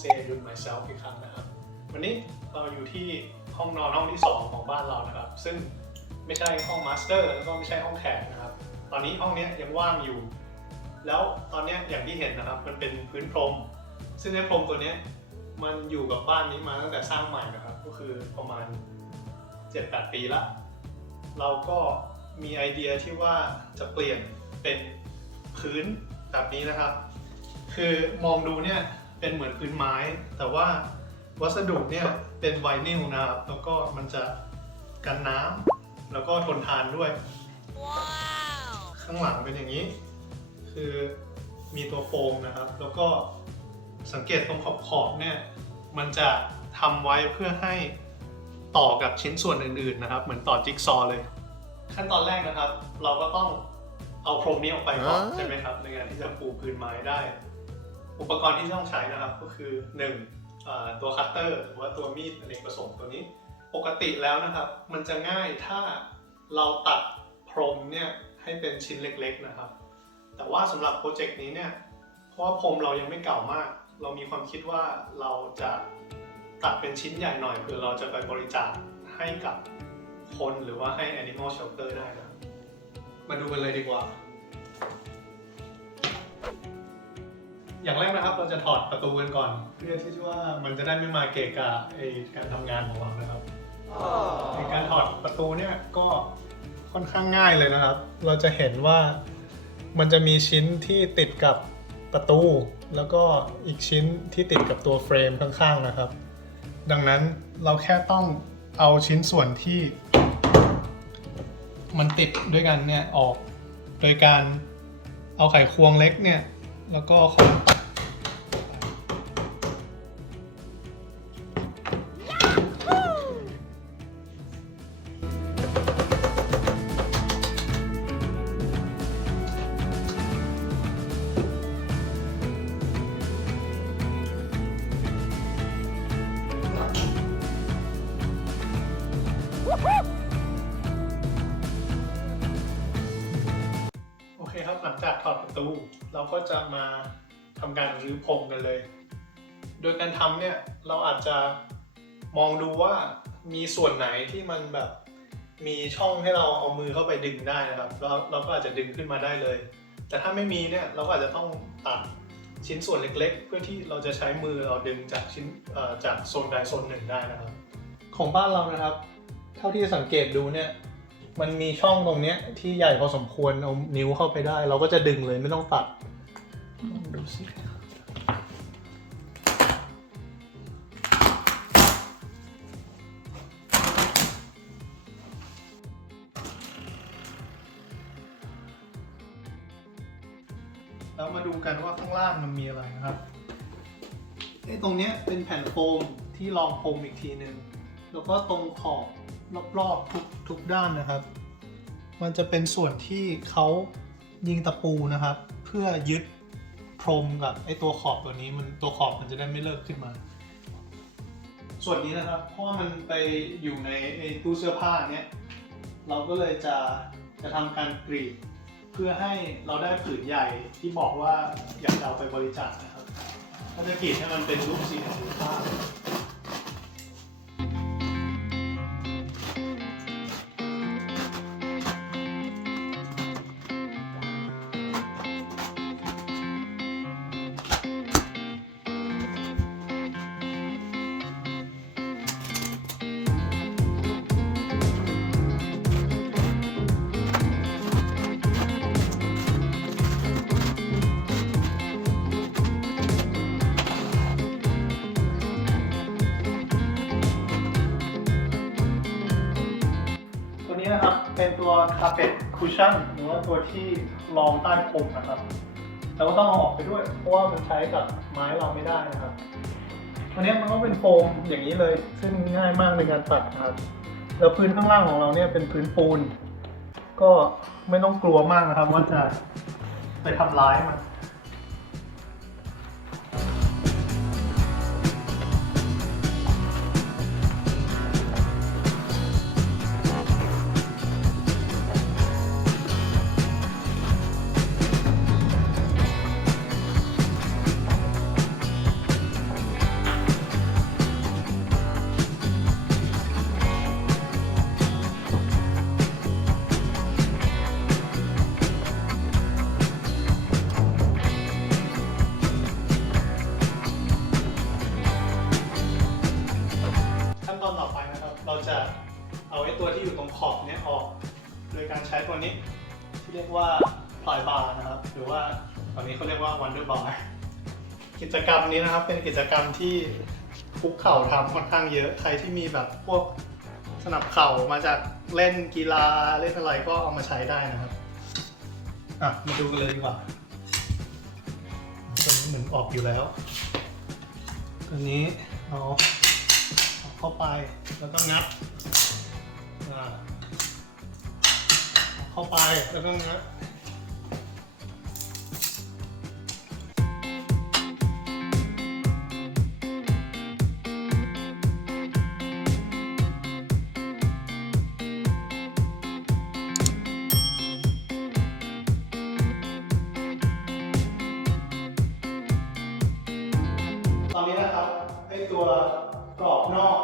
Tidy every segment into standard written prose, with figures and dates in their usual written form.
say with myself อีกครั้งนะครับวันนี้เราอยู่ที่ห้องนอนห้องที่2ของบ้านเรานะครับซึ่งไม่ใช่ห้องมาสเตอร์แล้วก็ไม่ใช่ห้องแขกนะครับตอนนี้ห้องนี้ยังว่างอยู่แล้วตอนนี้อย่างที่เห็นนะครับมันเป็นพื้นพรมซึ่งในพรมตัวนี้มันอยู่กับบ้านนี้มาตั้งแต่สร้างใหม่นะครับก็คือประมาณ 7-8 ปีละเราก็มีไอเดียที่ว่าจะเปลี่ยนเป็นพื้นแบบนี้นะครับคือมองดูเนี่ยเป็นเหมือนพื้นไม้แต่ว่าวัสดุเนี่ยเป็นไวนิลนะครับแล้วก็มันจะกันน้ำแล้วก็ทนทานด้วย wow. ข้างหลังเป็นอย่างนี้คือมีตัวโฟมนะครับแล้วก็สังเกตตรงขอบเนี่ยมันจะทำไว้เพื่อให้ต่อกับชิ้นส่วนอื่นๆนะครับเหมือนต่อจิ๊กซอว์เลยขั้นตอนแรกนะครับเราก็ต้องเอาพรมนี้ออกไปก่อนใช่ไหมครับในการที่จะปูพื้นไม้ได้อุปกรณ์ที่ต้องใช้นะครับก็คือ1ตัวคัตเตอร์หรือว่าตัวมีดอเนกประสงค์ตัวนี้ปกติแล้วนะครับมันจะง่ายถ้าเราตัดพรมเนี่ยให้เป็นชิ้นเล็กๆนะครับแต่ว่าสำหรับโปรเจกต์นี้เนี่ยเพราะว่าพรมเรายังไม่เก่ามากเรามีความคิดว่าเราจะตัดเป็นชิ้นใหญ่หน่อยเพื่อเราจะไปบริจาคให้กับคนหรือว่าให้ Animal Shelter ได้นะครับมาดูกันเลยดีกว่าอย่างแรกนะครับเราจะถอดประตูกันก่อนเพื่อที่ว่ามันจะได้ไม่มาเกะกะการทำงานของเรานะครับในการถอดประตูเนี่ยก็ค่อนข้างง่ายเลยนะครับเราจะเห็นว่ามันจะมีชิ้นที่ติดกับประตูแล้วก็อีกชิ้นที่ติดกับตัวเฟรมข้างๆนะครับดังนั้นเราแค่ต้องเอาชิ้นส่วนที่มันติดด้วยกันเนี่ยออกโดยการเอาไขควงเล็กเนี่ยแล้วก็ค้อนโอเคครับหลังจากถอดประตูเราก็จะมาทำการรื้อพรมกันเลยโดยการทำเนี่ยเราอาจจะมองดูว่ามีส่วนไหนที่มันแบบมีช่องให้เราเอามือเข้าไปดึงได้นะครับแล้วเราก็อาจจะดึงขึ้นมาได้เลยแต่ถ้าไม่มีเนี่ยเราก็อาจจะต้องตัดชิ้นส่วนเล็กๆเพื่อที่เราจะใช้มือเราดึงจากจากโซนใดโซนหนึ่งได้นะครับของบ้านเรานะครับเท่าที่สังเกตดูเนี่ยมันมีช่องตรงนี้ที่ใหญ่พอสมควรเอานิ้วเข้าไปได้เราก็จะดึงเลยไม่ต้องตัดดูสิแล้วมาดูกันว่าข้างล่างมันมีอะไรนะครับตรงนี้เป็นแผ่นโฟมที่รองพรมอีกทีนึงแล้วก็ตรงขอบรอบๆทุกด้านนะครับมันจะเป็นส่วนที่เขายิงตะปูนะครับเพื่อยึดพรมกับตัวขอบตัวนี้ตัวขอบมันจะได้ไม่เลิกขึ้นมาส่วนนี้นะครับเพราะว่ามันไปอยู่ในตู้เสื้อผ้าเนี้ยเราก็เลยจะทำการกรีดเพื่อให้เราได้ผืนใหญ่ที่บอกว่าอยากจะเอาไปบริจาคนะครับก็จะกรีดให้มันเป็นรูปสี่เหลี่ยมผ้านะครับเป็นตัว carpet cushion หรือว่าตัวที่รองใต้พรมนะครับแต่ก็ต้องเอาออกไปด้วยเพราะว่ามันใช้กับไม้เราไม่ได้นะครับอันนี้มันก็เป็นโฟมอย่างนี้เลยซึ่งง่ายมากในการตัดนะครับแล้วพื้นข้างล่างของเราเนี่ยเป็นพื้นปูนก็ไม่ต้องกลัวมากนะครับว่าจะไปทำร้ายมัน ต ที่เรียกว่าพลายบาร์นะครับหรือว่าตอนนี้เขาเรียกว่าวันเดอร์บาร์กิจกรรมนี้นะครับเป็นกิจกรรมที่คุกเข่าทำค่อนข้างเยอะใครที่มีแบบพวกสนับเข่ามาจากเล่นกีฬาเล่นอะไรก็เอามาใช้ได้นะครับมาดูกันเลยดีกว่าตัวนี้เหมือนออกอยู่แล้วตัวนี้เอาเข้าไปแล้วก็งัดเข้าไปแล้วก็งัดตอนนี้นะครับไอตัวกรอบนอก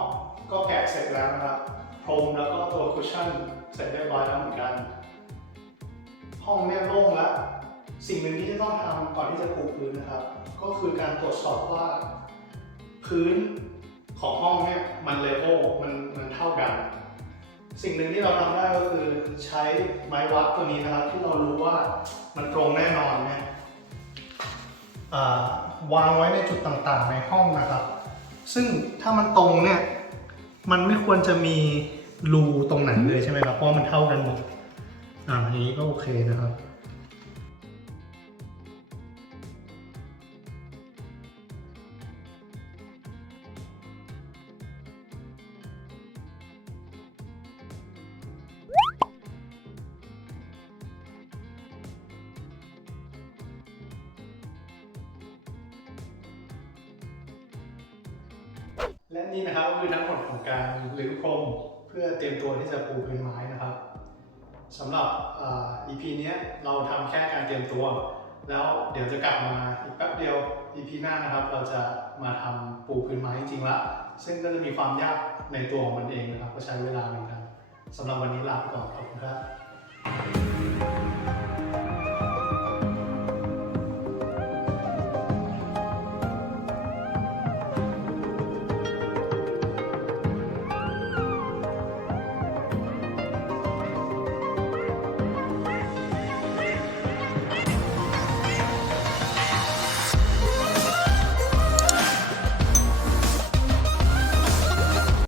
ก็แกะเสร็จแล้วนะครับพรมแล้วก็ตัวคุชชั่นเสร็จเรียบร้อยแล้วเหมือนกันห้องเนี่ยโล่งแล้วสิ่งหนึ่งที่จะต้องทำก่อนที่จะปูพื้นนะครับก็คือการตรวจสอบว่าพื้นของห้องเนี่ยมันเลเวลมันเท่ากันสิ่งหนึ่งที่เราทำได้ก็คือใช้ไม้วัดตัวนี้นะครับที่เรารู้ว่ามันตรงแน่นอนเนี่ยวางไว้ในจุดต่างๆในห้องนะครับซึ่งถ้ามันตรงเนี่ยมันไม่ควรจะมีรูตรงไหนเลยใช่ไหมครับเพราะมันเท่ากันหมดอย่างนี้ก็โอเคนะครับและนี่นะครับคือทั้งหมดของการรื้อพรมเพื่อเตรียมตัวที่จะปูพื้นไม้นะครับสำหรับ EP นี้เราทำแค่การเตรียมตัวแล้วเดี๋ยวจะกลับมาอีกแป๊บเดียว EP หน้านะครับเราจะมาทำปูพื้นไม้จริงๆละซึ่งก็จะมีความยากในตัวของมันเองนะครับก็ใช้เวลาเหมือนกันสำหรับวันนี้ลาไปก่อนขอบคุณครับ